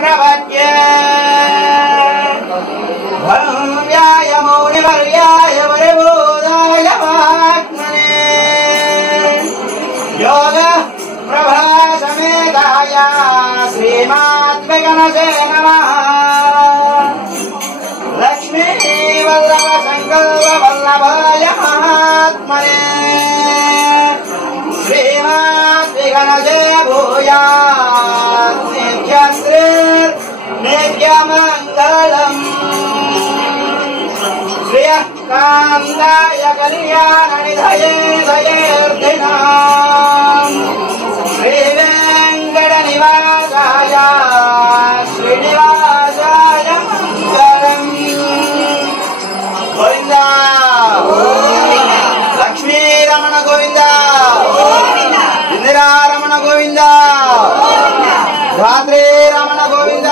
प्रपद्ये भव्याय मौनिवर्याय वरबोधाय महात्मने योग प्रभा समेताय श्रीमात्मगणसे नमः लक्ष्मी वल्लभ संकल्प वल्लभाय महात्मने श्रीमात्मगणसे भूयात् नित्यश्री नित्यमङ्गलम् श्रियः कान्ताय कल्याणनिधये दयेऽर्थिनाम् श्रीवेङ्कटनिवासाय श्रीनिवासाय मङ्गलम् गोविन्द लक्ष्मीरमण गोविन्द इंदिरारमण गोविन्द धात्री रमण गोविन्द